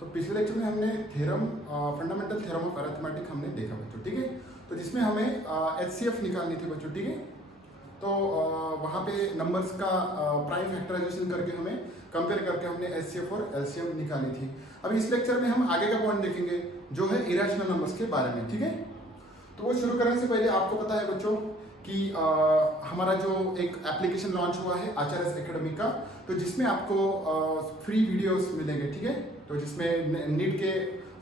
तो पिछले लेक्चर में हमने theorem fundamental theorem of arithmetic हमने देखा बच्चों, ठीक है। तो जिसमें हमें HCF निकालनी थी बच्चों, ठीक है। तो वहाँ पे नंबर्स का प्राइम फैक्टराइजेशन करके हमें कंपेयर करके हमने HCF और LCM निकाली थी। अभी इस लेक्चर में हम आगे का पॉइंट देखेंगे जो है इरेशनल नंबर्स के बारे में, ठीक है। तो वो शुरू करने से पहले आपको पता है बच्चों कि हमारा जो एक एप्लीकेशन लॉन्च हुआ है आचार्य एकेडमी का, तो जिसमें आपको फ्री वीडियोस मिलेंगे, ठीक है। तो जिसमें नीट के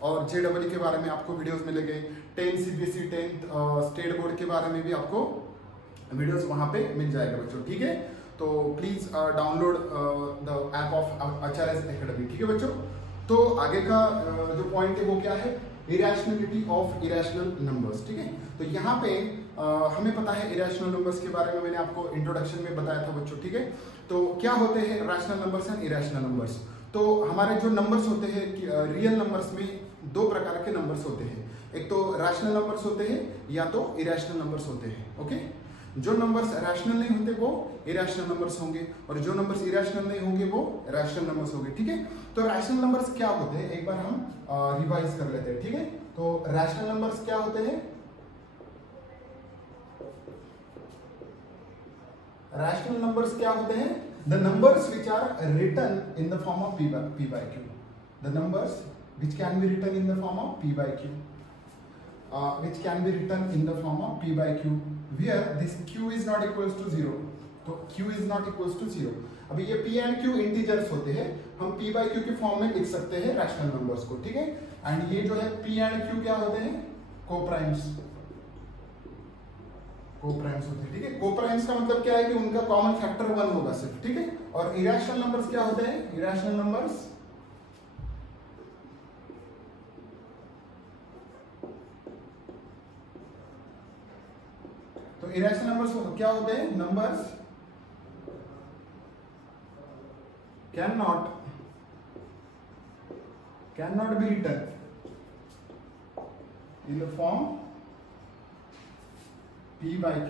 और JEE के बारे में आपको वीडियोस मिलेंगे, 10 CBSE 10th स्टेट बोर्ड के बारे में भी आपको वीडियोस वहाँ पे मिल जाएगा बच्चों, ठीक है। तो please download the app of Acharya academy, ठीक है बच्चों। तो आगे का जो पॉइंट है वो क्या है, इरेशनलिटी ऑफ इरेशनल नंबर्स, ठीक है। तो यहाँ पे हमें पता है इरेशनल नंबर्स के बारे में मैंने आपको इंट्रोडक्शन में बताया था बच्चों, ठीक है। तो क्या होते हैं rational numbers and irrational numbers. तो हमारे जो नंबर्स होते हैं रियल नंबर्स में दो प्रकार के नंबर्स होते हैं, एक तो रैशनल नंबर्स होते हैं या तो इरेशनल नंबर्स होते हैं, ओके। जो नंबर्स रैशनल नहीं होते वो इरेशनल नंबर्स होंगे और जो नंबर्स इरेशनल नहीं होंगे वो रैशनल नंबर्स होंगे, ठीक है। तो रैशनल नंबर्स क्या होते हैं एक बार हम रिवाइज कर लेते हैं, ठीक है। तो रैशनल नंबर्स क्या होते हैं, रैशनल नंबर्स क्या होते हैं, the numbers which are written in the form of p by q, the numbers which can be written in the form of p by q, which can be written in the form of p by q where this q is not equals to 0. तो q is not equals to 0. अभी ये p and q integers होते हैं, हम p by q के फॉर्म में लिख सकते हैं रैशनल नंबर्स को, ठीक है। एंड ये जो है p and q क्या होते हैं, कोप्राइम्स होते हैं, ठीक है। कोप्राइम्स का मतलब क्या है कि उनका कॉमन फैक्टर 1 होगा सिर्फ, ठीक है। और इरेशनल नंबर्स क्या होते हैं, इरेशनल नंबर्स तो इरेशनल नंबर्स क्या होते हैं, numbers can not be written in the form p by q।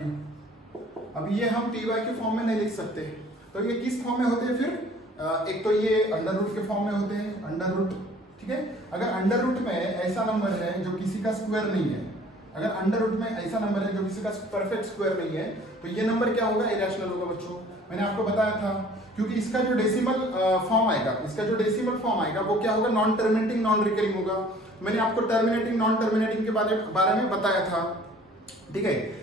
अब ये हम p by q फॉर्म में नहीं लिख सकते, तो ये किस फॉर्म में होते हैं फिर, एक तो ये अंडर रूट के फॉर्म में होते हैं, अंडर रूट, ठीक है। अगर अंडर रूट में ऐसा नंबर है जो किसी का स्क्वायर नहीं है, अगर अंडर रूट में ऐसा नंबर है जो किसी का परफेक्ट स्क्वायर नहीं है, तो ये नंबर क्या होगा, इरेशनल होगा बच्चों। मैंने आपको बताया था क्योंकि इसका जो डेसिमल फॉर्म आएगा, वो क्या होगा, नॉन टर्मिनेटिंग नॉन रिकरिंग होगा। मैंने आपको टर्मिनेटिंग नॉन टर्मिनेटिंग के बारे में बताया था, ठीक है।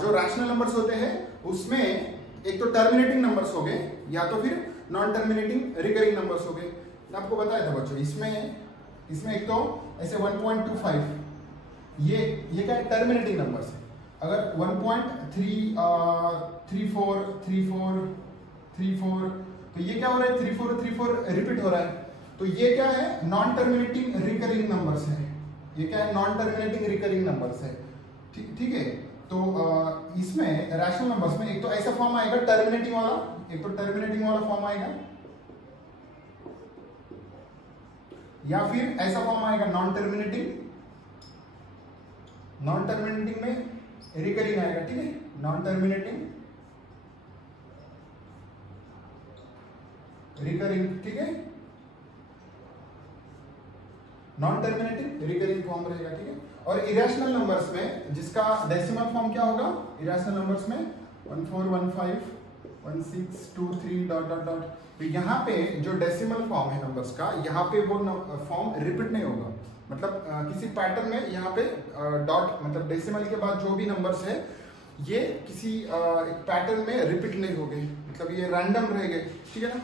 जो रैशनल नंबर्स होते हैं उसमें एक तो टर्मिनेटिंग नंबर्स हो गए या तो फिर नॉन टर्मिनेटिंग रिकरिंग नंबर्स हो गए। मैं आपको बताया था बच्चों, इसमें एक तो ऐसे 1.25 ये क्या है, टर्मिनेटिंग नंबर्स है। अगर 1.34 तो ये क्या हो रहा है, 34 रिपीट हो रहा है, तो ये क्या है, नॉन टर्मिनेटिंग रिकरिंग नंबर्स है। ये क्या है, नॉन टर्मिनेटिंग रिकरिंग नंबर्स है, ठीक है। तो इसमें रैशनल नंबर्स में एक तो ऐसा फॉर्म आएगा टर्मिनेटिंग वाला, एक तो टर्मिनेटिंग वाला फॉर्म आएगा, या फिर ऐसा फॉर्म आएगा नॉन टर्मिनेटिंग में रिकरिंग आएगा, ठीक है। नॉन टर्मिनेटिंग रिकरिंग, ठीक है, नॉन टर्मिनेटिंग रिकरिंग फॉर्म रहेगा, ठीक है। और इरेशनल नंबर्स में जिसका डेसिमल फॉर्म क्या होगा, इरेशनल नंबर्स में 14151623 ... तो यहाँ पे जो डेसिमल फॉर्म है नंबर्स का, यहाँ पे वो फॉर्म रिपीट नहीं होगा, मतलब किसी पैटर्न में यहाँ पे डॉट मतलब डेसिमल के बाद जो भी नंबर्स है ये किसी एक पैटर्न में रिपीट नहीं हो गए, मतलब ये रैंडम रह गए, ठीक है ना।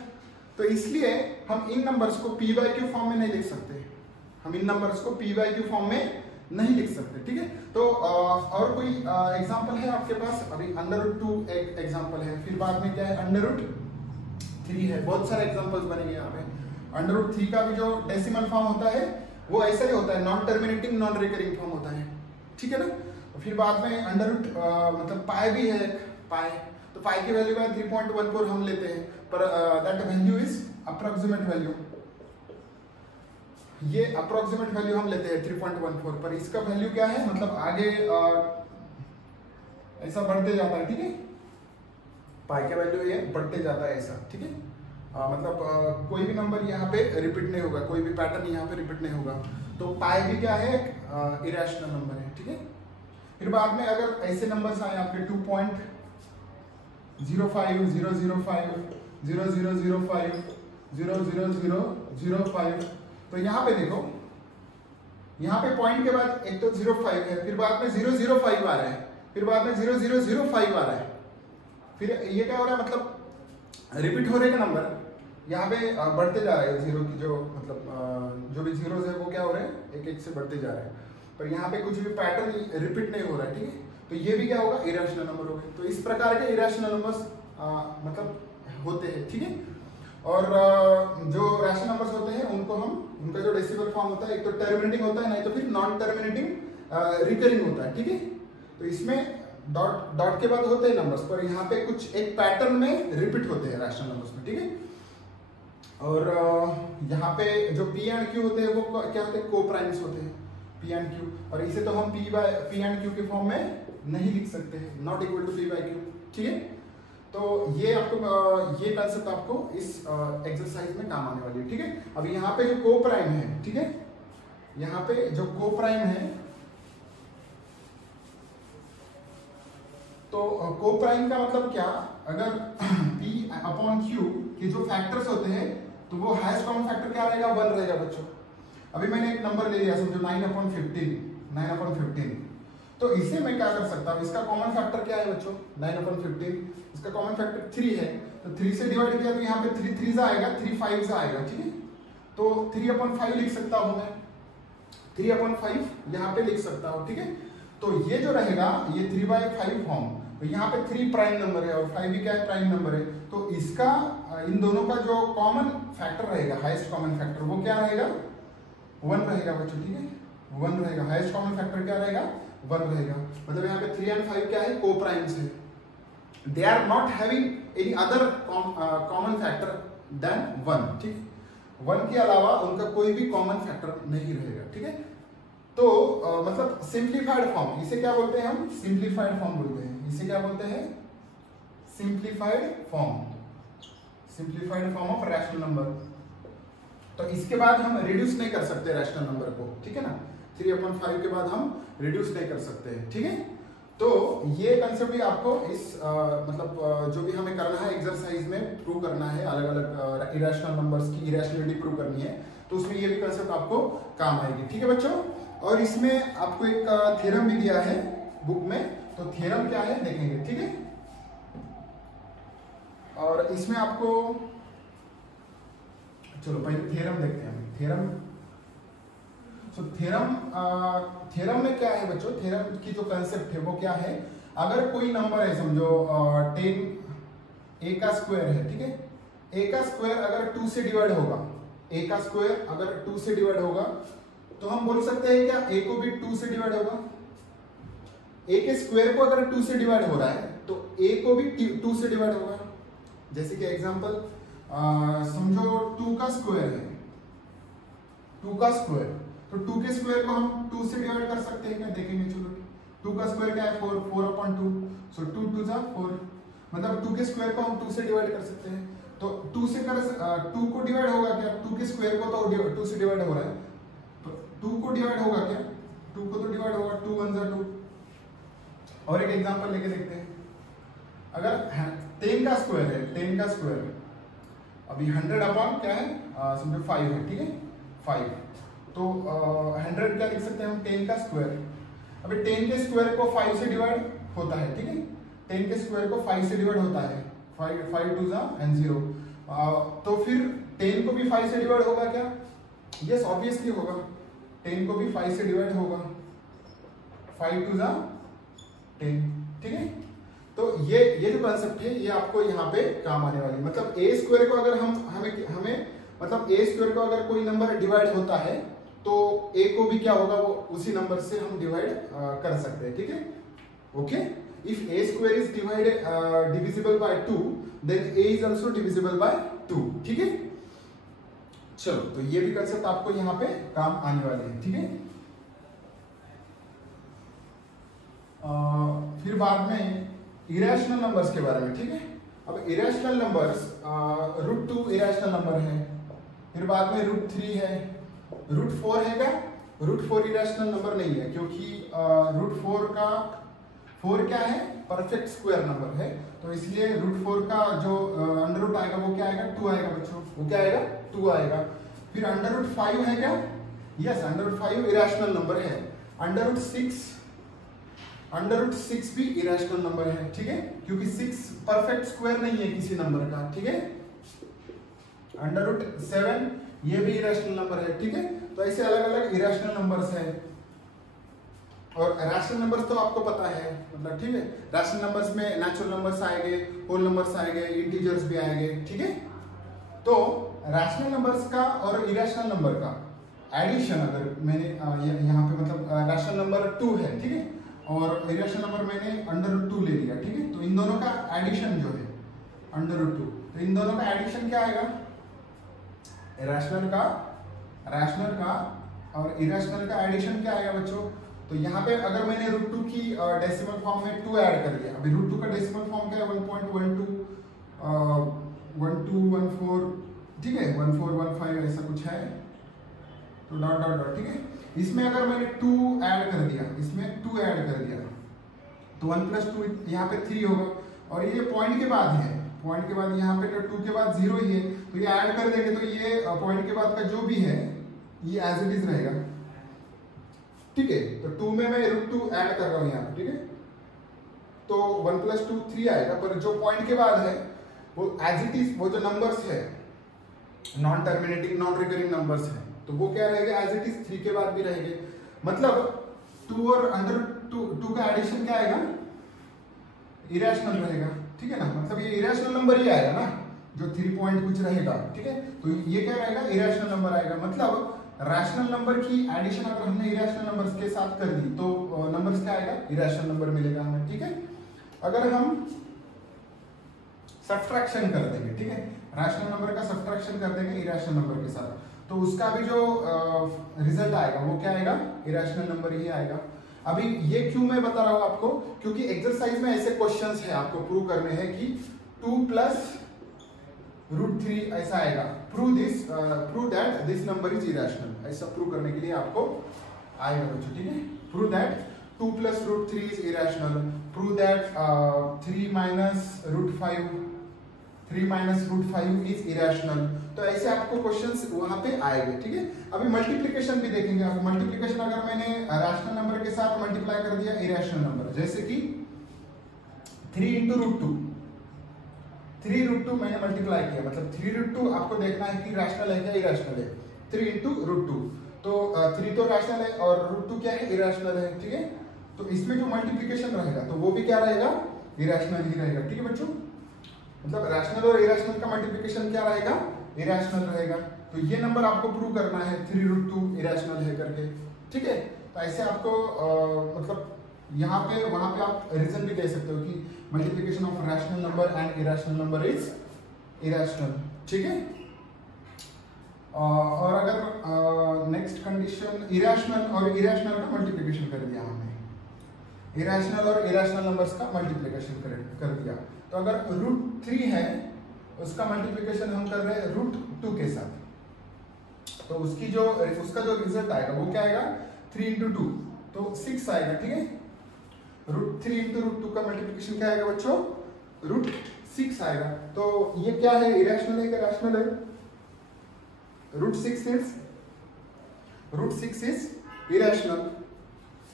तो इसलिए हम इन नंबर्स को p by q फॉर्म में नहीं लिख सकते, नहीं लिख सकते, ठीक है। तो और कोई एग्जांपल है आपके पास, अभी √2 एक एग्जांपल है, फिर बाद में क्या है, √3 है, बहुत सारे एग्जांपल्स बनेंगे यहाँ पे। √3 का भी जो डेसिमल फॉर्म होता है वो ऐसा ही होता है, non terminating non recurring form होता है, ठीक है ना। फिर बाद में मतलब पाई भी है, तो पाई की वैल्यू है 3.14 हम लेते हैं, पर that value is approximate value, ये अप्रोक्सीमेट वैल्यू हम लेते हैं 3.14, पर इसका वैल्यू क्या है, मतलब आगे ऐसा बढ़ते जाता है, ठीक है। पाई का वैल्यू ये बढ़ते जाता है ऐसा, ठीक है। कोई भी नंबर यहाँ पे रिपीट नहीं होगा, कोई भी पैटर्न यहाँ पे रिपीट नहीं होगा। तो पाई भी क्या है, इरेशनल नंबर है, ठीक है। फिर बाद में अगर ऐसे नंबर्स आए आपके 2.05, 0.005, 0.005, 0.0005, तो यहाँ पे देखो, यहाँ पे पॉइंट के बाद एक तो 05 है, फिर बाद में 0.005 आ रहा है, फिर बाद में 0.005 आ रहा है, फिर ये क्या हो रहा है, मतलब रिपीट हो रहे का नंबर यहाँ पे बढ़ते जा रहे हैं। जीरो की जो मतलब जो भी जीरोस है वो क्या हो रहे हैं, एक एक से बढ़ते जा रहे हैं, पर यहाँ पे कुछ भी पैटर्न रिपीट नहीं हो रहा है, ठीक है। तो ये भी क्या होगा, इरेशनल नंबर हो गए। तो इस प्रकार के इरेशनल नंबर्स मतलब होते हैं, ठीक है। और जो रैशनल नंबर्स होते हैं उनको हम, उनका जो डेसिमल फॉर्म होता है, एक तो टर्मिनेटिंग होता है, नहीं तो फिर नॉन टर्मिनेटिंग रिकरिंग होता है, ठीक है। तो इसमें डॉट के बाद होते हैं नंबर्स, पर यहाँ पे कुछ एक पैटर्न में रिपीट होते हैं रैशनल नंबर्स में, ठीक है। और यहाँ पे जो पी एंड क्यू होते हैं वो क्या होते हैं, को प्राइम्स होते हैं, पी एंड क्यू। और इसे तो हम पी एंड क्यू के फॉर्म में नहीं लिख सकते हैं, not equal to P by Q, ठीक है। तो ये आपको ये कंसेप्ट आपको इस एक्सरसाइज में काम आने वाली है, ठीक है। अब यहाँ पे जो को प्राइम है, ठीक है, यहाँ पे जो को प्राइम है, तो को प्राइम का मतलब क्या, अगर P अपॉन Q के जो फैक्टर्स होते हैं तो वो हाईएस्ट कॉमन फैक्टर क्या रहेगा, 1 रहेगा बच्चों। अभी मैंने एक नंबर ले लिया, समझो 9/15, तो इसे मैं क्या कर सकता हूँ, इसका कॉमन फैक्टर क्या है बच्चों, 9/15, इसका कॉमन फैक्टर 3 है, तो 3 से डिवाइड किया तो यहाँ पे 3 3 आएगा, 3 5 आएगा, ठीक है। तो 3/5 लिख सकता हूँ मैं, 3/5 यहाँ पे लिख सकता हूँ, ठीक है। तो ये जो रहेगा ये 3/5 फॉर्म, तो यहाँ पे 3 प्राइम नंबर है और 5 भी क्या है, प्राइम नंबर है। तो इसका इन दोनों का जो कॉमन फैक्टर रहेगा, हाईएस्ट कॉमन फैक्टर, वो क्या रहेगा, 1 रहेगा बच्चों, ठीक है, 1 रहेगा। हाईएस्ट कॉमन फैक्टर क्या रहेगा, 1 रहेगा। मतलब यहाँ पे 3 और 5 क्या है, को प्राइम्स है, they are not having any other common factor than 1, ठीक है। 1 के अलावा उनका कोई भी कॉमन फैक्टर नहीं रहेगा, ठीक है। तो मतलब सिंप्लीफाइड फॉर्म, इसे क्या बोलते हैं हम, सिंप्लीफाइड फॉर्म बोलते हैं। इसे क्या बोलते हैं, simplified form of rational number. तो इसके बाद हम रिड्यूस नहीं कर सकते रैशनल नंबर को, ठीक है ना। 3/5 के बाद हम रिड्यूस नहीं कर सकते हैं, ठीक है। तो ये कंसेप्ट भी आपको इस मतलब जो भी हमें करना है एक्सरसाइज में प्रूव करना है, अलग अलग इरेशनल नंबर्स की इरेशनलिटी प्रूव करनी है, तो उसमें ये भी कंसेप्ट आपको काम आएगी, ठीक है बच्चों। और इसमें आपको एक थ्योरम भी दिया है बुक में, तो थ्योरम क्या है देखेंगे, ठीक है। और इसमें आपको, चलो पहले थ्योरम देखते हैं। थ्योरम में क्या है बच्चों, थ्योरम की जो कंसेप्ट है वो क्या है, अगर कोई नंबर है, समझो 10 a का स्क्वायर है, ठीक है। a का स्क्वायर अगर 2 से डिवाइड होगा, a का स्क्वायर अगर 2 से डिवाइड होगा, तो हम बोल सकते हैं क्या, a को भी 2 से डिवाइड होगा। a के स्क्वायर को अगर 2 से डिवाइड हो रहा है तो a को भी 2 से डिवाइड होगा। जैसे कि एग्जांपल समझो 2 का स्क्वायर है, 2 का स्क्वायर, तो 2 के स्क्वायर को हम 2 से डिवाइड कर सकते हैं क्या, देखेंगे चलो। 2 का स्क्वायर क्या है, 4/2, सो 2 2 जा 4, मतलब 2 के स्क्वायर को हम 2 से डिवाइड कर सकते हैं। तो 2 से 2 को डिवाइड होगा क्या, 2 के स्क्वायर को तो 2 से डिवाइड हो रहा है, 2 को डिवाइड होगा क्या, 2 को तो डिवाइड होगा, 2 1 जा 2। और एक एग्जांपल लेके देखते हैं, अगर 10 का स्क्वायर है, 10 का स्क्वायर अभी 100 अपॉन क्या है, समझो 5 है, ठीक है, 5, तो 100 क्या लिख सकते हैं हम, 10 का स्क्वायर। अभी 10 के स्क्वायर को 5 से डिवाइड होता है, ठीक है, 10 के स्क्वायर को 5 से डिवाइड होता है, 5 2 जा एंड 0, तो फिर 10 को भी 5 से डिवाइड होगा क्या, यस ऑब्वियसली होगा, 10 को भी 5 से डिवाइड होगा, 5 2 जा 10, ठीक है। तो ये जो कंसेप्ट है ये आपको यहाँ पे काम आने वाली, मतलब a स्क्वायर को अगर हमें मतलब a स्क्वायर को अगर कोई नंबर डिवाइड होता है तो a को भी क्या होगा, वो उसी नंबर से हम डिवाइड कर सकते हैं, ठीक है, okay. If a square is divisible by 2 then a is also divisible by 2, ठीक है। चलो, तो ये भी कंसेप्ट आपको यहाँ पे काम आने वाले हैं, ठीक है। फिर बाद में इरेशनल नंबर्स के बारे में, ठीक है, अब इरेशनल नंबर्स √2 इरेशनल नंबर है, फिर बाद में √3 है, √4 है क्या? √4 इरेशनल नंबर नहीं है, क्योंकि √4 का 4 क्या है? परफेक्ट स्क्वायर नंबर है, तो इसलिए √4 का जो अंडर रूट आएगा वो क्या आएगा? 2 आएगा बच्चों, वो क्या आएगा? 2 आएगा। फिर √5 है क्या? यस, √5 इरेशनल नंबर है। √6 भी इरेशनल नंबर है, ठीक है, क्योंकि 6 परफेक्ट स्क्वायर नहीं है किसी नंबर का, ठीक है। √7 ये भी इरेशनल नंबर है, ठीक है। तो ऐसे अलग अलग इरेशनल नंबर्स है। और रैशनल नंबर्स तो आपको पता है, मतलब ठीक है, रैशनल नंबर्स में नेचुरल नंबर्स आएंगे, होल नंबर्स आएंगे, इंटीजर्स भी आएंगे, ठीक है। तो रैशनल नंबर्स का और इरेशनल नंबर का एडिशन अगर मैंने यहाँ पे मतलब रैशनल नंबर 2 है, ठीक है, और इरेशनल नंबर मैंने √2 ले लिया, ठीक है, तो इन दोनों का एडिशन जो है √2, तो इन दोनों का एडिशन क्या आएगा? रैशनल का और इरेशनल का एडिशन क्या आएगा बच्चों? तो यहाँ पे अगर मैंने √2 की डेसिमल फॉर्म में 2 ऐड कर दिया, अभी √2 का डेसिमल फॉर्म क्या है? 1.12 1214, ठीक है, 1415 ऐसा कुछ है, तो डॉट डॉट डॉट, ठीक है। इसमें अगर मैंने 2 ऐड कर दिया, इसमें 2 ऐड कर दिया, तो 1 + 2 यहाँ पे 3 होगा, और ये पॉइंट के बाद है, पॉइंट के बाद यहाँ पे 2 के बाद 0 ही है, तो ये ऐड कर देंगे, तो ये पॉइंट के बाद का जो भी है ये एज इट इज रहेगा, ठीक है। तो 2 में मैं √2 ऐड कर रहा हूँ यहाँ, ठीक है, तो 1 + 2 3 आएगा, पर जो पॉइंट के बाद है वो एज इट इज, वो जो नंबर्स है non terminating non recurring numbers है, तो वो क्या रहेगा? एज इट इज 3 के बाद भी रहेंगे, मतलब 2 और √2 का एडिशन क्या आएगा? इरेशनल रहेगा, ठीक है ना, मतलब ये इरेशनल नंबर ही आएगा ना, जो 3 पॉइंट कुछ रहेगा, ठीक है, तो ये क्या रहेगा? इरेशनल नंबर आएगा। मतलब रैशनल नंबर की एडिशन अगर हमने इरेशनल नंबर्स के साथ कर दी तो नंबर्स क्या आएगा? इरेशनल नंबर मिलेगा हमें, ठीक है। अगर हम सब्ट्रैक्शन कर देंगे, ठीक है, रैशनल नंबर का सब्ट्रैक्शन कर देंगे इरेशनल नंबर के साथ, तो उसका भी जो रिजल्ट आएगा वो क्या आएगा? इरेशनल नंबर ही आएगा। अभी ये क्यों मैं बता रहा हूं आपको? क्योंकि एक्सरसाइज में ऐसे क्वेश्चंस है आपको प्रूव करने हैं कि 2 + √3 ऐसा आएगा, prove that this number is irrational, ऐसा प्रूव करने के लिए आपको आएगा बच्चों, ठीक है। Prove that 2 + √3 is irrational, prove that 3 - √5 is irrational, तो ऐसे आपको क्वेश्चंस वहां पे आएंगे, ठीक है। अभी मल्टीप्लिकेशन भी देखेंगे आप। मल्टीप्लिकेशन अगर मैंने रैशनल नंबर के साथ मल्टीप्लाई कर दिया इरेशनल नंबर, जैसे कि 3 × √2, 3 √2 मैंने मल्टीप्लाई किया, मतलब 3 √2 आपको देखना है कि रैशनल है क्या इरेशनल है। 3 × √2, तो 3 तो रैशनल है और √2 क्या है? इरेशनल है, ठीक है। तो इसमें जो मल्टीप्लिकेशन रहेगा तो वो भी क्या रहेगा? इरेशनल ही रहेगा, ठीक है बच्चों। मतलब रैशनल और इरेशनल का मल्टीप्लिकेशन क्या रहेगा? इरेशनल रहेगा। तो ये नंबर आपको प्रूव करना है 3 √2 इरेशनल है करके, ठीक है। तो ऐसे आपको मतलब यहाँ पे वहां पे आप रीजन भी दे सकते हो कि multiplication of rational number and irrational number is irrational, ठीक है। और अगर नेक्स्ट कंडीशन इरेशनल और इरेशनल का मल्टीप्लिकेशन कर दिया हमने, इरेशनल और इरेशनल नंबर्स का मल्टीप्लिकेशन कर दिया, तो अगर √3 है उसका मल्टीप्लिकेशन हम कर रहे हैं √2 के साथ, तो उसका जो रिजल्ट आएगा वो क्या आएगा? 3 × 2 तो 6 आएगा, ठीक है। √3 × √2 का मल्टीप्लिकेशन क्या आएगा बच्चों? √6 आएगा। तो ये क्या है? इरेशनल है क्या रैशनल है? √6 इज इरेशनल,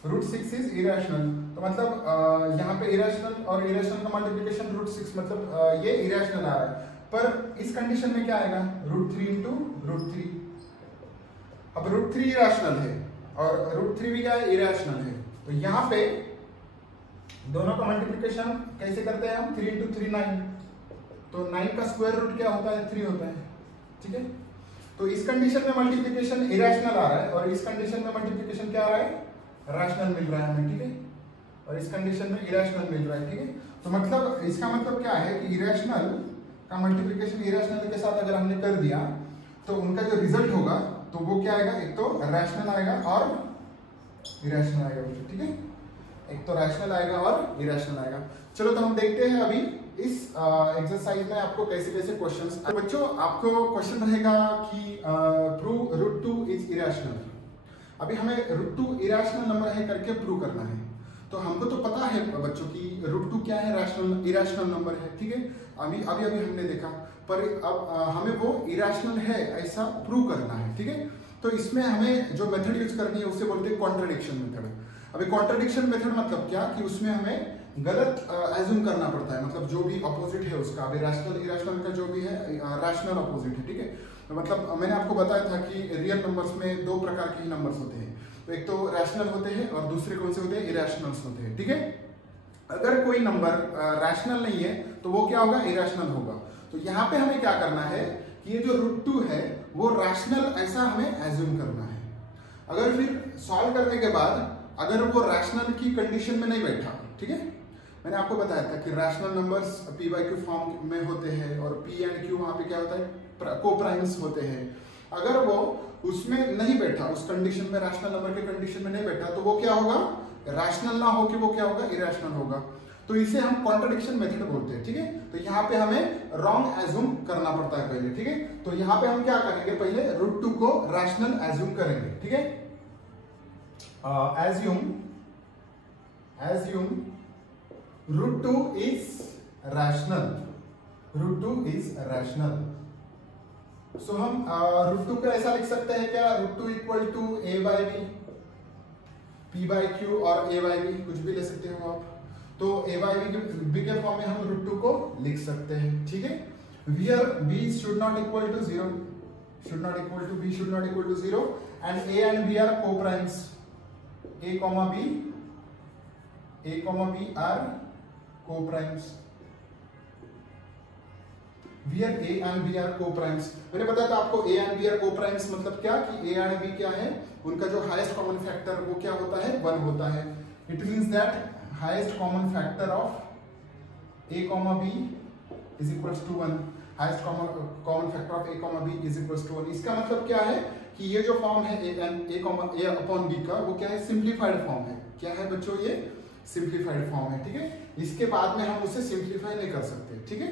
√6 इज इरेशनल। तो मतलब यहाँ पे इरेशनल और इरेशनल का मल्टीप्लिकेशन √6, मतलब ये इरेशनल आ रहा है। पर इस कंडीशन में क्या आएगा? √3 × √3। अब √3 इरेशनल है और √3 भी क्या है? इरेशनल है। तो यहाँ पे दोनों का मल्टीप्लिकेशन कैसे करते हैं हम? 3 × 3 9, तो 9 का स्क्वायर रूट क्या होता है? 3 होता है, ठीक है। तो इस कंडीशन में मल्टीप्लिकेशन इरेशनल आ रहा है और इस कंडीशन में मल्टीप्लिकेशन क्या आ रहा है? रैशनल मिल रहा है हमें, ठीक है। और इस कंडीशन में इरेशनल मिल रहा है, ठीक है। तो मतलब इसका मतलब क्या है कि इरेशनल का मल्टीप्लिकेशन इरेशनल के साथ अगर हमने कर दिया तो उनका जो रिजल्ट होगा तो वो क्या आएगा? एक तो रैशनल आएगा और इरेशनल आएगा, ठीक है। एक तो रैशनल आएगा और इरेशनल आएगा। चलो तो हम देखते हैं अभी इस एक्सरसाइज में आपको कैसे कैसे क्वेश्चंस। तो बच्चों आपको क्वेश्चन रहेगा कि प्रूव √2 इज इरेशनल। अभी हमें √2 इरेशनल नंबर है करके प्रूव करना है। तो हमको तो पता है बच्चों की √2 क्या है, रैशनल इरेशनल नंबर है, ठीक है, अभी हमने देखा, पर अब हमें वो इरेशनल है ऐसा प्रूव करना है, ठीक है। तो इसमें हमें जो मेथड यूज करनी है उसे बोलते हैं कॉन्ट्रडिक्शन मेथड। अभी कॉन्ट्रडिक्शन मेथड मतलब क्या कि उसमें हमें गलत एज्यूम करना पड़ता है, मतलब जो भी अपोजिट है उसका। अभी रैशनल इरेशनल का जो भी है रैशनल अपोजिट है, ठीक है। तो मतलब मैंने आपको बताया था कि रियल नंबर्स में दो प्रकार के ही नंबर्स होते हैं, तो एक तो रैशनल होते हैं और दूसरे कौन से होते हैं, इरेशनल्स होते हैं, ठीक है। अगर कोई नंबर रैशनल नहीं है तो वो क्या होगा, इरेशनल होगा। तो यहाँ पे हमें क्या करना है कि ये जो √2 है वो रैशनल ऐसा हमें एज्यूम करना है। अगर फिर सॉल्व करने के बाद अगर वो रैशनल की कंडीशन में नहीं बैठा, ठीक है, मैंने आपको बताया था कि रैशनल नंबर्स p/q फॉर्म में होते हैं और p एंड q वहां पे क्या होता है, कोप्राइम्स होते हैं। अगर वो उसमें नहीं बैठा, उस कंडीशन में, रैशनल नंबर के कंडीशन में नहीं बैठा, तो वो क्या होगा, रैशनल ना हो कि वो क्या होगा, इरेशनल होगा। तो इसे हम कॉन्ट्रडिक्शन मेथड बोलते हैं, ठीक है। तो यहाँ पे हमें रॉन्ग एज्यूम करना पड़ता है पहले, ठीक है। तो यहाँ पे हम क्या करेंगे, पहले √2 को रैशनल एज्यूम करेंगे, ठीक है। Assume √2 is rational, √2 is rational। सो हम √2 को ऐसा लिख सकते हैं क्या, √2 इक्वल टू a/b, p/q और a/b कुछ भी ले सकते हो आप। तो a/b के फॉर्म में हम √2 को लिख सकते हैं, ठीक है। Where b should not equal to 0, should not equal to b should not equal to 0 and a and b are co-primes, a comma b are co-primes, where a and b are co-primes। मैंने बताया था आपको a and b are co-primes मतलब क्या कि a and b क्या है, उनका जो हाईएस्ट कॉमन फैक्टर वो क्या होता है, 1 होता है। It means that highest common factor of a comma b is equals to 1, highest common factor of a comma b is equals to 1। इसका मतलब क्या है कि ये जो फॉर्म है a अपॉन b का, वो क्या है, सिंप्लीफाइड फॉर्म है। क्या है बच्चों, ये सिंप्लीफाइड फॉर्म है, ठीक है। इसके बाद में हम उसे सिंप्लीफाई नहीं कर सकते, ठीक है।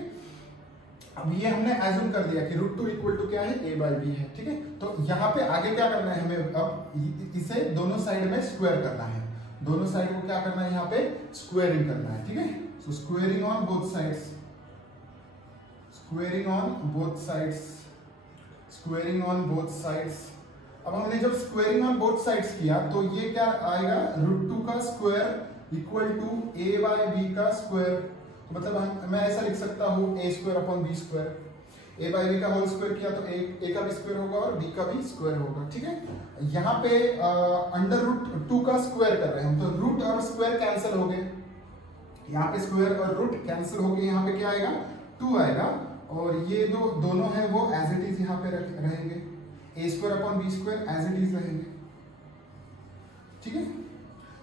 अब ये हमने एज्यूम कर दिया कि √2 इक्वल टू क्या है, a/b है, ठीक है। तो यहाँ पे आगे क्या करना है हमें, अब इसे दोनों साइड में स्क्वायर करना है, दोनों साइड को क्या करना है, यहाँ पे स्क्वायरिंग करना है, ठीक है। So squaring on both sides, squaring on both sides, squaring on both sides. अब हमने जब स्क्वायरिंग ऑन बोथ साइड्स किया तो ये क्या आएगा, √2 का स्क्वायर इक्वल टू a/b का स्क्वायर। तो मतलब मैं ऐसा लिख सकता हूँ a² अपॉन b², a/b का होल स्क्वायर किया तो a का भी स्क्वायर होगा और b का भी स्क्वायर होगा, ठीक है। यहाँ पे √2 का स्क्वायर कर रहे हैं हम, तो रूट और स्क्वायर कैंसिल हो गए, यहाँ पे स्क्वायर और रूट कैंसिल हो गए, यहाँ पे क्या आएगा, 2 आएगा, और ये दोनों है वो एज इट इज यहाँ पे रहेंगे, a² upon b² as it is रहेंगे, ठीक है।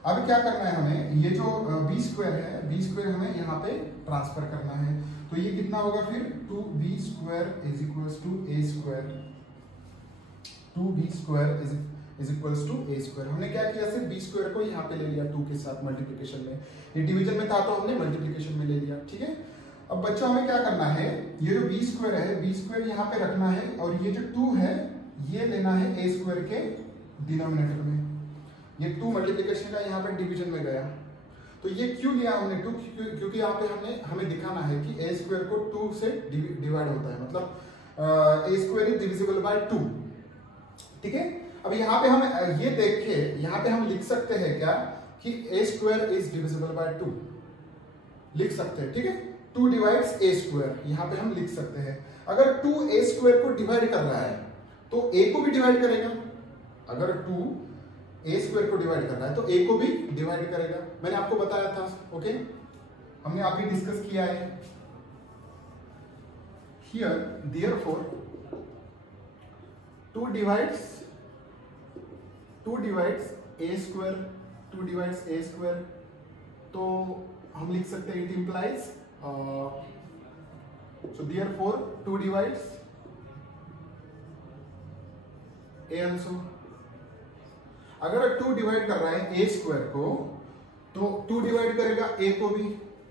अब क्या करना है हमें, ये जो b² है, b² हमें यहाँ पे ट्रांसफर करना है। तो ये कितना होगा फिर, 2b² is equals to a², 2b² is equals to a²। हमने क्या किया, सिर्फ b² को यहाँ पे ले लिया 2 के साथ मल्टीप्लिकेशन में, ये डिवीजन में था तो हमने मल्टीप्लिकेशन में ले लिया, ठीक है। अब बच्चों हमें क्या करना है, ये जो b² है, b² यहाँ पे रखना है, और ये जो 2 है ये लेना है a² के डिनोमिनेटर में। ये 2 मल्टीप्लिकेशन का यहाँ पे डिवीजन में गया, तो ये क्यों लिया हमने 2, क्योंकि यहाँ पे हमें दिखाना है कि a² को 2 से डिवाइड होता है, मतलब a² इज डिविजिबल बाय 2, ठीक है। अब यहाँ पे हम ये देख के यहाँ पे हम लिख सकते हैं क्या कि a² इज डिविजिबल बाय 2 लिख सकते हैं, ठीक है। 2 डिवाइड्स a², यहाँ पे हम लिख सकते हैं। अगर 2 a² को डिवाइड कर रहा है तो a को भी डिवाइड करेगा, अगर 2 a² को डिवाइड कर रहा है तो a को भी डिवाइड करेगा, मैंने आपको बताया था, ओके, हमने अभी डिस्कस किया है। हियर देयरफॉर 2 डिवाइड्स a², तो हम लिख सकते हैं it implies, so therefore 2 divides a also। अगर 2 डिवाइड कर रहा है a² को तो 2 डिवाइड करेगा a को भी,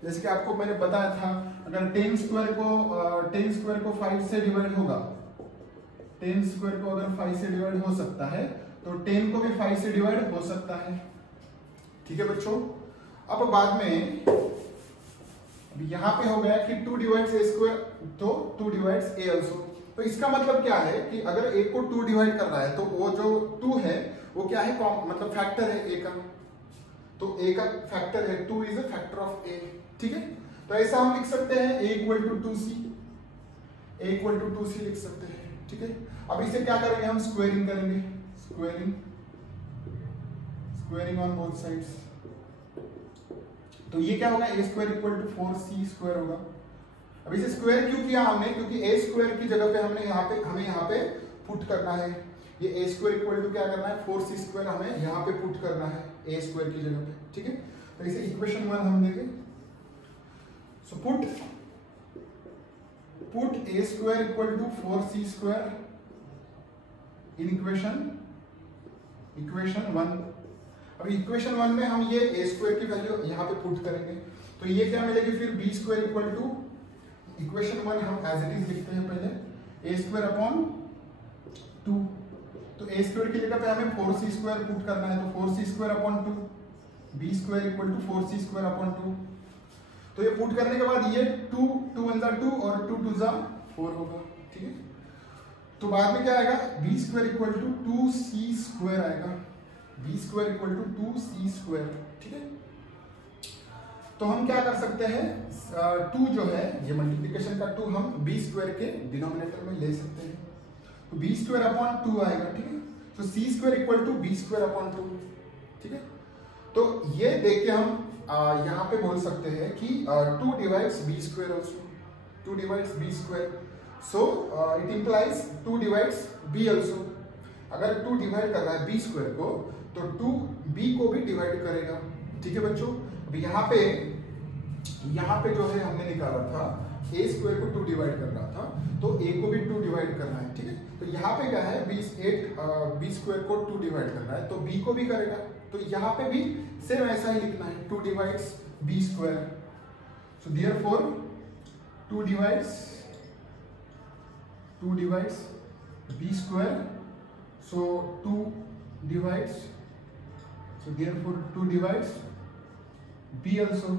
जैसे कि आपको मैंने बताया था अगर 10 स्क्वायर को 5 से डिवाइड होगा, 10 स्क्वायर को अगर 5 से डिवाइड हो सकता है तो 10 को भी 5 से डिवाइड हो सकता है। ठीक है बच्चों, अब बाद में यहां पे हो गया कि 2 डिवाइड्स a स्क्वायर, तो 2 डिवाइड्स a आल्सो। तो इसका मतलब क्या है कि अगर a को 2 डिवाइड कर रहा है तो वो जो 2 है वो क्या है, मतलब फैक्टर है a का, तो a का फैक्टर है, 2 is a factor of a। ठीक है, तो ऐसा हम लिख सकते हैं a equal to 2c, a equal to 2c लिख सकते हैं। ठीक है, अब इसे क्या करेंगे हम, स्क्वायरिंग करेंगे, स्क्वायरिंग ऑन बोथ साइड्स। तो ये क्या होगा, a square equal to 4c square होगा। अब इसे स्क्वायर क्यों किया हमने, क्योंकि a स्क्वायर की जगह पे हमें यहाँ पे पुट करना है, ये a स्क्वायर इक्वल टू क्या करना है, 4c स्क्वायर हमें यहाँ पे पुट करना है a स्क्वायर की जगह पे। ठीक है, तो इसे इक्वेशन 1 हम देंगे। So put a square equal to 4c square in equation 1। अब इक्वेशन 1 में हम ये a स्क्वायर की वैल्यू यहाँ पे पुट करेंगे, तो ये क्या मिलेगी फिर, b square equal to, equation 1 हम एज इट इज लिखते हैं पहले, a स्क्वायर अपॉन 2, तो a स्क्वायर की जगह पे हमें 4c स्क्वायर पुट करना है, तो 4c square upon 2, b square equal to 4c square upon 2। तो ये पुट करने के बाद ये 2 1 जा 2 और 2 2 जा 4 होगा। ठीक है, तो बाद में क्या आएगा, b square equal to 2c square आएगा, b square equal to 2c square. ठीक है, तो हम क्या कर सकते हैं, 2 जो है ये मल्टीप्लिकेशन का 2 हम b स्क्वायर के डिनोमिनेटर में ले सकते हैं, तो b स्क्वायर अपॉन 2 आएगा। ठीक है, तो c square equal to b square upon 2। ठीक है, तो ये देख के हम यहाँ पे बोल सकते हैं कि 2 divides b square also, 2 divides b square, so it implies 2 divides b also. अगर 2 डिवाइड कर रहा है b स्क्वायर को तो 2 b को भी डिवाइड करेगा। ठीक है बच्चों, अब यहाँ पे जो है हमने निकाला था a स्क्वायर को 2 डिवाइड कर रहा था, तो a को भी 2 डिवाइड करना है। ठीक है, तो यहाँ पे क्या है, b स्क्वायर को 2 डिवाइड कर रहा है तो b को भी करेगा, तो यहाँ पे भी सेम ऐसा ही लिखना है, 2 divides b square. So therefore 2 divides b square, so 2 divides, so therefore 2 divides b also।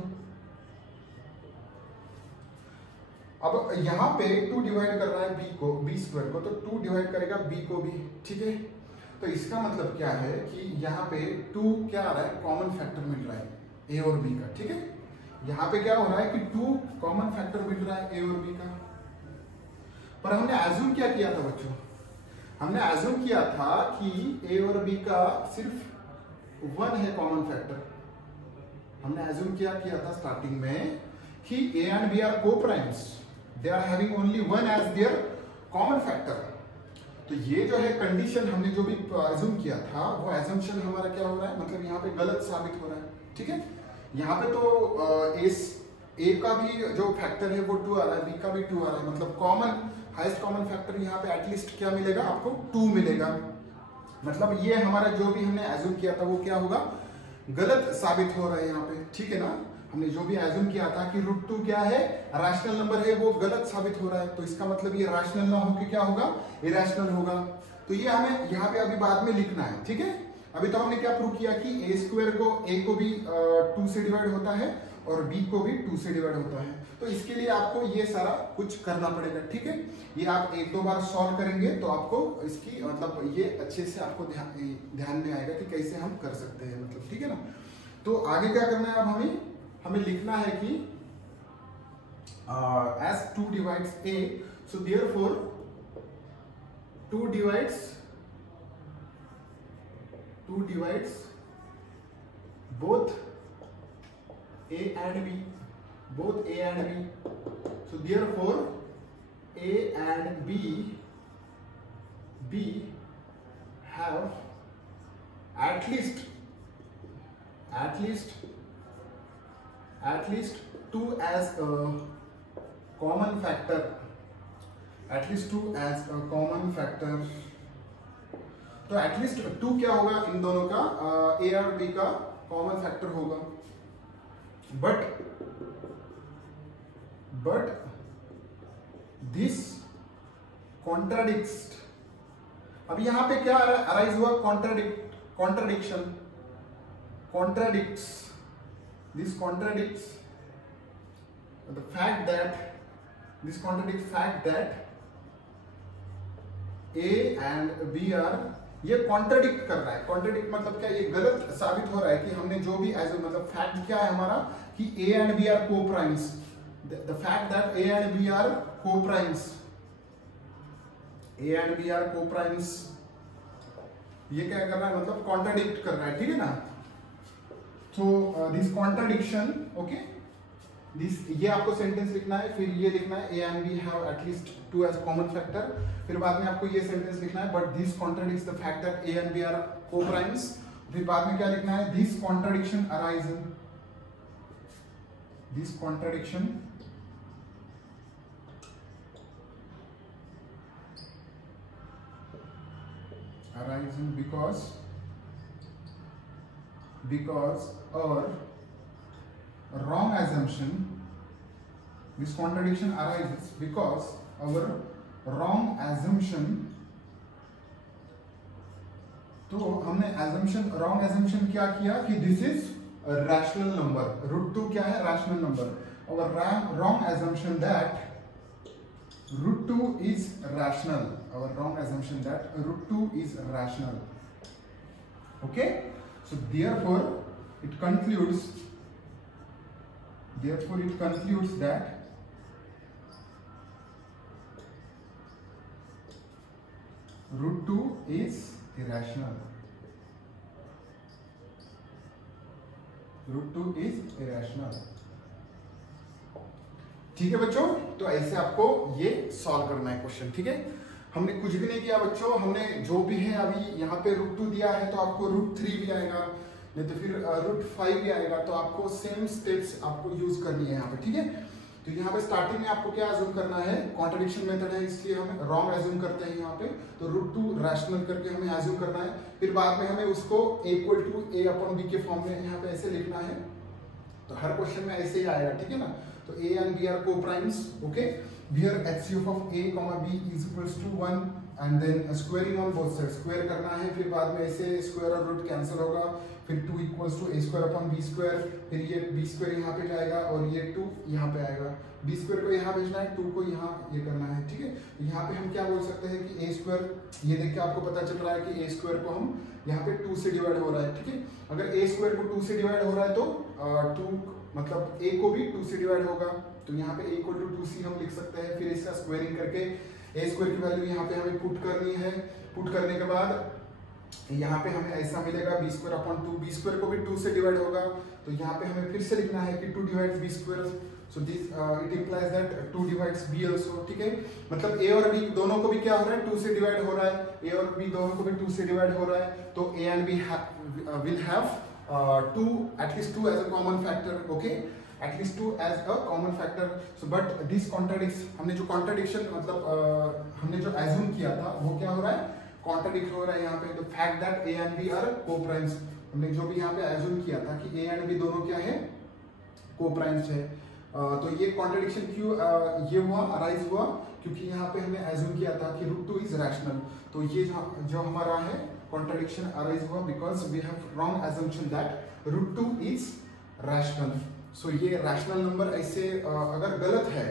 अब यहाँ पे 2 डिवाइड कर रहा है b स्क्वायर को, तो 2 डिवाइड करेगा b को भी। ठीक है, तो इसका मतलब क्या है कि यहाँ पे 2 क्या आ रहा है, कॉमन फैक्टर मिल रहा है a और b का। ठीक है, यहाँ पे क्या हो रहा है कि 2 कॉमन फैक्टर मिल रहा है a और b का, पर हमने एज्यूम क्या किया था बच्चों, हमने एज्यूम किया था कि a और b का सिर्फ 1 है कॉमन फैक्टर। हमने एज्यूम किया था स्टार्टिंग में कि a and b are coprimes, they are having only 1 as their common factor. तो ये जो है कंडीशन हमने जो भी एज्यूम किया था वो एज्यूम्पशन हमारा क्या हो रहा है, मतलब यहाँ पे गलत साबित हो रहा है। ठीक है, यहाँ पे तो a का भी जो फैक्टर है वो 2 आ रहा है, b का भी 2 आ रहा है, मतलब कॉमन हाईएस्ट कॉमन फैक्टर यहाँ पे एटलीस्ट क्या मिलेगा आपको, 2 मिलेगा। मतलब ये हमारा जो भी हमने एज्यूम किया था वो क्या होगा, गलत साबित हो रहा है यहाँ पे। ठीक है ना, हमने जो भी एज्यूम किया था कि √2 क्या है, रैशनल नंबर है, वो गलत साबित हो रहा है, तो इसका मतलब ये रैशनल ना होकर क्या होगा, इरैशनल होगा। तो ये हमें यहाँ पे अभी बाद में लिखना है। ठीक है, अभी तो हमने क्या प्रूव किया कि a स्क्वायर को a को भी 2 से डिवाइड होता है और b को भी 2 से डिवाइड होता है, तो इसके लिए आपको ये सारा कुछ करना पड़ेगा। ठीक है, ये आप 1-2 बार सॉल्व करेंगे तो आपको इसकी मतलब ये अच्छे से आपको ध्यान में आएगा कि कैसे हम कर सकते हैं, मतलब। ठीक है ना, तो आगे क्या करना है, अब हमें लिखना है कि as 2 divides a, so therefore 2 divides both a and b, so therefore a and b have at least 2 as a common factor, तो एटलीस्ट 2 क्या होगा, इन दोनों का a और b का कॉमन फैक्टर होगा। but this contradicts। अब यहां पे क्या अराइज हुआ? contradicts this contradicts the fact that A and B are, ये कॉन्ट्राडिक्ट कर रहा है। कॉन्ट्राडिक्ट मतलब क्या? ये गलत साबित हो रहा है कि हमने जो भी एज मतलब फैक्ट क्या है हमारा कि A and B are co-primes, the fact that A and B are co-primes, A and B are co-primes, ये क्या कर रहा है? मतलब कॉन्ट्राडिक्ट कर रहा है, ठीक है ना। तो दिस कॉन्ट्राडिक्शन, ओके, दिस, ये आपको सेंटेंस लिखना है, फिर ये लिखना है A and B have at least 2 as common factor, फिर बाद में आपको ये सेंटेंस लिखना है but this contradicts the fact that A and B are co-primes, फिर बाद में क्या लिखना है? this contradiction arising because our wrong assumption, this contradiction arises because our wrong assumption, तो हमने wrong assumption क्या किया कि this is a rational number, √2 क्या है? rational number। our wrong assumption that √2 is rational, okay, so therefore it concludes that √2 is irrational, ठीक है बच्चों। तो ऐसे आपको ये सॉल्व करना है क्वेश्चन, ठीक है। हमने कुछ भी नहीं किया बच्चों, हमने जो भी है अभी यहाँ पे √2 दिया है तो आपको √3 भी आएगा, नहीं तो फिर √5 भी आएगा, तो आपको सेम स्टेप्स आपको यूज करनी है यहाँ पे, ठीक है। तो यहाँ पे स्टार्टिंग में आपको क्या अज्यूम करना है? कॉन्ट्रडिक्शन मेथड है इसलिए हम रॉन्ग अज्यूम करते हैं यहाँ पे, तो √2 रैशनल करके हमें अज्यूम करना है, फिर बाद में हमें उसको A अपॉन B के फॉर्म में यहाँ पे ऐसे लिखना है। तो हर क्वेश्चन में ऐसे ही आएगा, ठीक है ना। तो A and B are co-primes, okay, where HCF of A, B is equals to 1 and then squaring on both sides, square करना है, फिर बाद में ऐसे स्क्वायर और रूट कैंसिल होगा, फिर 2 equals to A square upon B square, फिर ये B स्क्वायर यहाँ पे जाएगा और ये 2 यहाँ पे आएगा, B स्क्वायर को यहाँ भेजना है, 2 को यहाँ ये करना है, ठीक है। तो यहाँ पे हम क्या बोल सकते हैं कि A स्क्वायर, ये देख के आपको पता चल रहा है कि A स्क्वायर को हम यहाँ पे 2 से डिवाइड हो रहा है, ठीक है। अगर A स्क्वायर को 2 से डिवाइड हो रहा है तो 2 मतलब A को भी 2 से डिवाइड होगा, तो यहाँ पे A इक्वल टू 2C हम लिख सकते हैं। फिर इसका स्क्वायरिंग करके A स्क्वायर की वैल्यू यहाँ पे हमें पुट करनी है, पुट करने के बाद यहाँ पे हमें ऐसा मिलेगा B square upon 2, B square को भी 2 से डिवाइड होगा, तो यहाँ पे हमें फिर से लिखना है कि 2 divides B square, so this it implies that 2 divides B also, ठीक है। मतलब A और B दोनों को भी क्या हो रहा है? 2 से डिवाइड हो रहा है, A और B दोनों को भी 2 से डिवाइड हो रहा है, तो A and B will have 2 at least 2 as a common factor, okay, at least 2 as a common factor, so but this contradicts, हमने जो contradiction मतलब हमने जो assume किया था वो क्या हो रहा है? contradict हो रहा है यहाँ पे। the fact that A and B are co-primes, हमने जो भी यहाँ पे assume किया था कि A and B दोनों क्या है? co-primes है, तो ये contradiction क्यों ये हुआ, arise हुआ, क्योंकि यहाँ पे हमने assume किया था कि √2 is rational, तो ये जो हमारा है contradiction arise हुआ because we have wrong assumption that √2 is rational। सो ये रैशनल नंबर ऐसे अगर गलत है,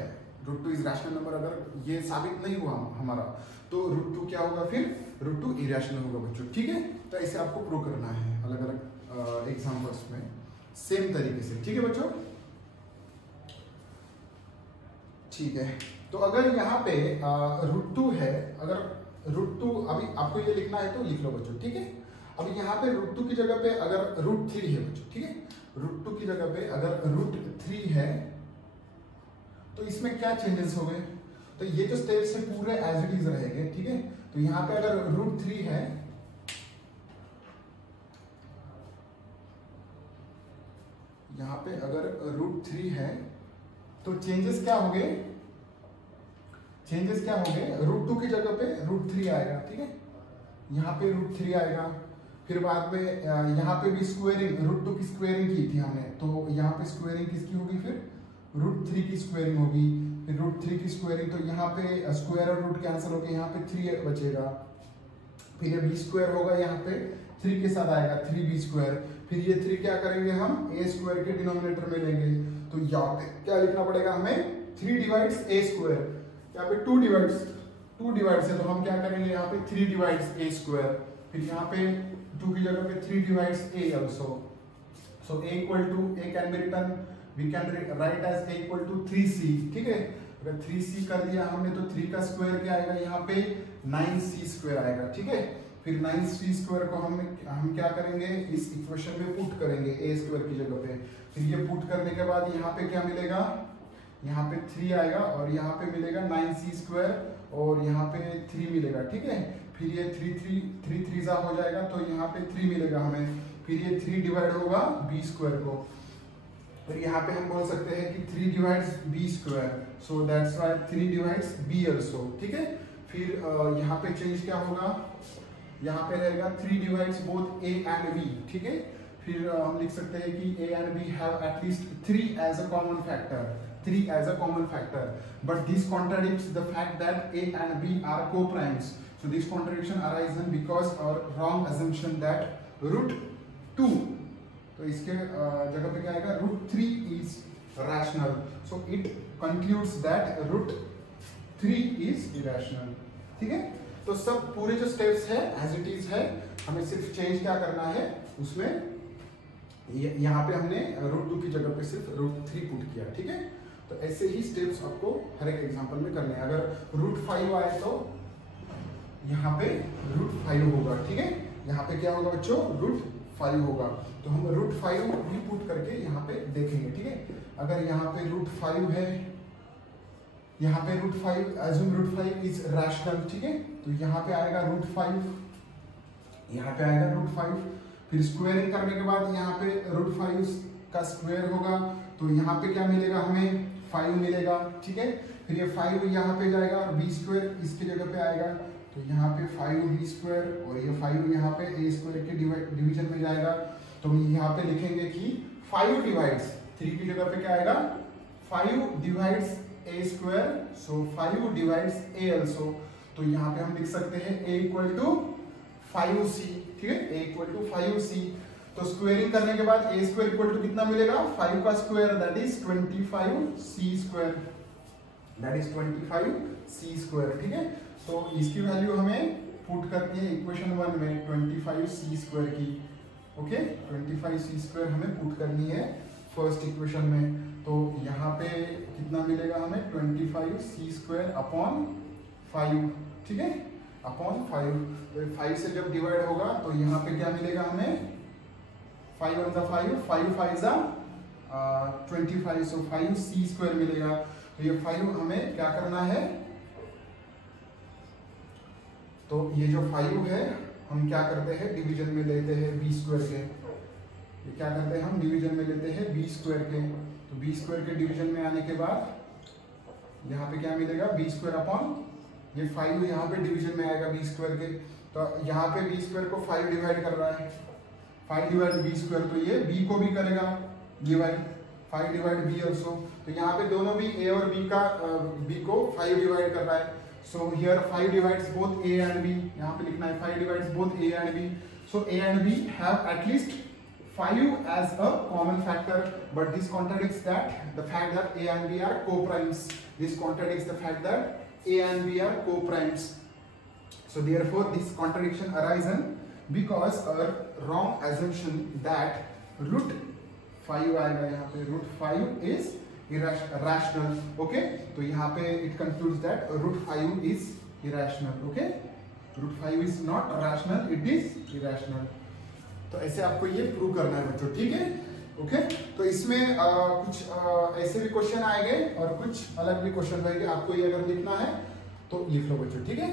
√2 इज रैशनल नंबर, अगर ये साबित नहीं हुआ हमारा तो √2 क्या होगा? फिर √2 इरेशनल होगा बच्चों, ठीक है। तो ऐसे आपको प्रूव करना है अलग अलग एग्जांपल्स में सेम तरीके से, ठीक है बच्चों। ठीक है, तो अगर यहाँ पे √2 है, अगर √2 अभी आपको ये लिखना है तो लिख लो बच्चों, ठीक है। अभी यहाँ पे √2 की जगह पे अगर √3 है बच्चों, ठीक है, √2 की जगह पे अगर √3 है तो इसमें क्या चेंजेस हो गए? तो ये जो स्टेप्स है पूरे एज इट इज रहेंगे, ठीक है। तो यहाँ पे अगर √3 है, यहाँ पे अगर √3 है तो चेंजेस क्या हो गए? √2 की जगह पे √3 आएगा, ठीक है। यहाँ पे √3 आएगा, फिर बाद में यहाँ पे भी स्क्वायरिंग √2 की स्क्वायरिंग की थी हमने, तो यहाँ पे स्क्वायरिंग किसकी होगी, फिर √3 की स्क्वायरिंग होगी, फिर √3 की स्क्वायरिंग, तो यहाँ पे स्क्वायर और रूट कैंसिल होकर यहाँ पे 3 बचेगा, फिर ये b² होगा, यहाँ पे 3 के साथ आएगा 3b², फिर ये 3 क्या करेंगे हम a² के डिनोमिनेटर में लेंगे, तो यहाँ पे क्या लिखना पड़ेगा हमें 3 डिवाइड्स a², यहाँ पे 2 डिवाइड्स है, तो हम क्या करेंगे यहाँ पे 3 डिवाइड्स a², फिर यहाँ पे 2 की जगह पे 3 divides a also, so a can be written, we can write as a equal to 3c, ठीक है। अगर 3c कर दिया हमने तो 3 का स्क्वायर क्या आएगा, यहाँ पे 9c² आएगा, ठीक है। फिर 9c² को हम क्या करेंगे, इस इक्वेशन में पुट करेंगे a² की जगह पे, फिर ये पुट करने के बाद यहाँ पे क्या मिलेगा, यहाँ पे 3 आएगा और यहाँ पे मिलेगा 9c² और यहाँ पे 3 मिलेगा, ठीक है। फिर ये 3 3 हो जाएगा, तो यहाँ पे 3 मिलेगा हमें, फिर ये 3 डिवाइड होगा b² को, फिर यहाँ पे हम बोल सकते हैं कि 3 divides b², so that's why 3 divides b also, ठीक है। फिर यहाँ पे चेंज क्या होगा, यहाँ पे रहेगा 3 divides both a and b, ठीक है। फिर हम लिख सकते हैं कि a and b have at least 3 as a common factor, but this contradicts the fact that a and b are co-primes, so this contradiction arises because our wrong assumption that √2, तो इसके जगह पे क्या आएगा, √3 is rational, so it concludes that √3 is irrational, ठीक है। तो सब पूरे जो स्टेप्स है एज इट इज है, हमें सिर्फ चेंज क्या करना है उसमें, यहाँ पे हमने √2 की जगह पे सिर्फ √3 पुट किया, ठीक है। तो ऐसे ही स्टेप्स आपको हर एक एग्जांपल में करने हैं। अगर √5 आए तो यहाँ पे √5 होगा, ठीक है। यहाँ पे क्या होगा बच्चों, √5 होगा, तो हम √5 भी पुट करके यहाँ पे देखेंगे, ठीक है। अगर यहाँ पे √5 है, यहाँ पे √5, assume √5 इज रैशनल, ठीक है, तो यहाँ पे आएगा √5, यहाँ पे आएगा √5, फिर स्क्वायरिंग करने के बाद यहाँ पे √5 का स्क्वायर होगा, तो यहाँ पे क्या मिलेगा हमें 5 मिलेगा, ठीक है। फिर ये 5 यहाँ पे जाएगा और b² इसके जगह पे आएगा, तो यहाँ पे 5b² और ये 5 यहाँ पे a² के डिवीजन में जाएगा, तो हम यहाँ पे लिखेंगे कि 5 डिवाइड्स 3 की जगह पे क्या आएगा, 5 divides a², so 5 divides a also, तो यहाँ पे हम लिख सकते हैं a equal to 5c, ठीक है, a equal to 5c। तो स्क्वायरिंग करने के बाद a² इक्वल टू कितना मिलेगा, 5 का square, that is 25c², that is 25c², ठीक है। तो इसकी वैल्यू हमें पुट करनी है इक्वेशन 1 में 25c² की, ओके, 25c² हमें पुट करनी है फर्स्ट इक्वेशन में, तो यहाँ पे कितना मिलेगा हमें 25c² अपॉन 5, ठीक है, अपॉन 5, तो 5 से जब डिवाइड होगा तो यहाँ पे क्या मिलेगा हमें, 5 1 जा 5, 5 5 जा 25, सो 5c² मिलेगा। तो ये 5 हमें क्या करना है, तो ये जो 5 है हम क्या करते हैं डिवीजन में लेते हैं b² के, ये क्या करते हैं हम डिवीजन में लेते हैं b² के, तो b² के डिवीजन में आने के बाद यहाँ पे क्या मिलेगा b² अपॉन ये 5 यहाँ पे डिवीजन में आएगा b² के, तो यहाँ पे b² को 5 डिवाइड कर रहा है, 5 डिवाइड b², तो ये b को भी करेगा डिवाइड, 5 डिवाइड b also, तो यहाँ पे दोनों भी a और b को 5 डिवाइड कर रहा है, so here 5 divides both a and b, यहाँ पे लिखना है 5 divides both a and b, so a and b have at least 5 as a common factor, but this contradicts the fact that a and b are co-primes. This contradicts the fact that a and b are co-primes. So therefore this contradiction arises because our wrong assumption that √5 आएगा यहाँ पे, √5 is irrational, okay, तो यहाँ पे it concludes that √5 is irrational, okay, √5 is not rational, it is irrational। तो ऐसे आपको ये प्रूव करना है बच्चों, ठीक है, ओके। तो इसमें कुछ ऐसे भी क्वेश्चन आएंगे और कुछ अलग भी क्वेश्चन रहेंगे, आपको ये अगर लिखना है तो लिख लो बच्चों, ठीक है।